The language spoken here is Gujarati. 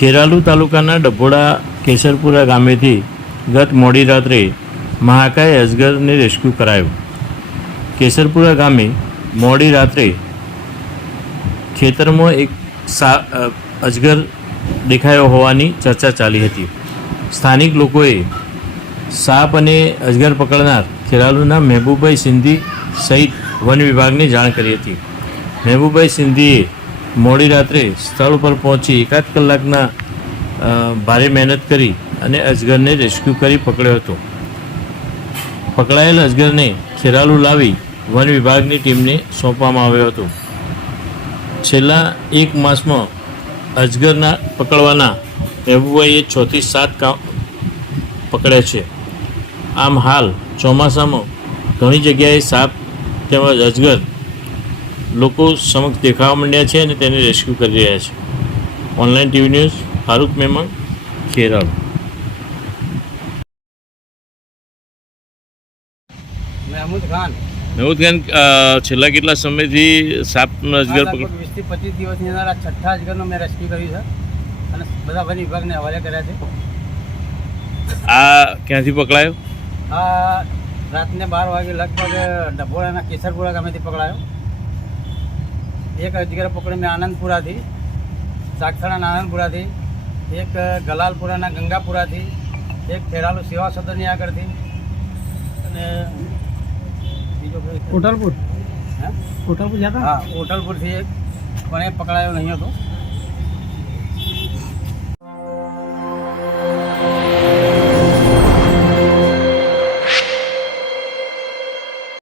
ખેરાલુ તાલુકાના ડભોડા કેસરપુરા ગામેથી ગત મોડી રાત્રે મહાકાય અજગરને રેસ્ક્યુ કરાયો. કેસરપુરા ગામે મોડી રાત્રે ખેતરમાં એક સા અજગર દેખાયો હોવાની ચર્ચા ચાલી હતી. સ્થાનિક લોકોએ સાપ અને અજગર પકડનાર ખેરાલુના મહેબૂબભાઈ સિંધી સહિત વન વિભાગને જાણ કરી હતી. મહેબૂબભાઈ સિંધીએ મોડી રાત્રે સ્થળ ઉપર પહોંચી એકાદ કલાકના ભારે મહેનત કરી અને અજગરને રેસ્ક્યુ કરી પકડ્યો હતો. પકડાયેલ અજગરને ખેરાલુ લાવી વન વિભાગની ટીમને સોંપવામાં આવ્યો હતો. છેલ્લા એક માસમાં અજગરના પકડવાના મહેબૂબાઈએ છથી સાત કામ પકડ્યા છે. આમ હાલ ચોમાસામાં ઘણી જગ્યાએ સાપ તેમજ અજગર લોકો સમક્ષ દેખાવા માંડ્યા છે અને તેને રેસ્ક્યુ કરી રહ્યા છે. Online TV news Farooq Memon Kheral Mahmood Khan. મેહુદખાન છેલ્લા કેટલા સમયથી સાપ અજગર પકડ વીસ વીસથી પચીસ દિવસની અંદર આ છઠ્ઠા અજગરનો મેં રેસ્ક્યુ કર્યું છે. અને બધા વન વિભાગને હવાલે કર્યા છે. આ ક્યાંથી પકડાયો? આ રાતને બાર વાગે લગભગ ડભોળાના કેસરપુરા ગામેથી પકડાયો. એક અજગર પકડીને આનંદપુરાથી સાક્ષાણા આનંદપુરાથી એક ગલાલપુરાના ગંગાપુરાથી એક ખેરાલુ સેવા સદનની આગળથી અને બીજો કોટલપુર હા? કોટલપુર જતા હા કોટલપુરથી એક પણ એ પકડાયો નહીં હતો.